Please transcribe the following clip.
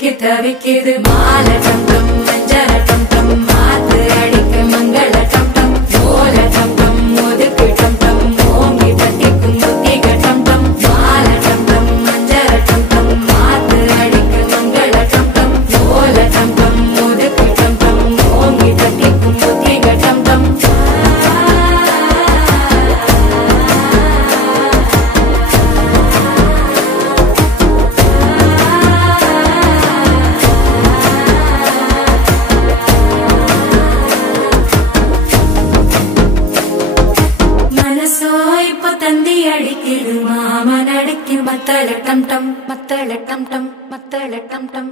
சிக்கி தவிக்குது மாலை டம் டம் மஞ்சள டம் டம் மாத்து அடிக்க மங்கள டம் டம் ஓல டம் டம் ஒதுக்கு டம் டம் ஓங்கி தட்டிக்கும் புத்திக டம் டம் மாலை டம் டம் மஞ்சள டம் டம் மாத்து அடிக்க மங்கள டம் டம் ஓல டம் டம் ஒதுக்கு டம் டம் ஓங்கி தட்டிக்கும் புத்திக டம் டம் தந்தி அடிக்குது மாமன் அடிக்கு மத்தள டம் டம் மத்தள டம் டம் மத்தள டம் டம்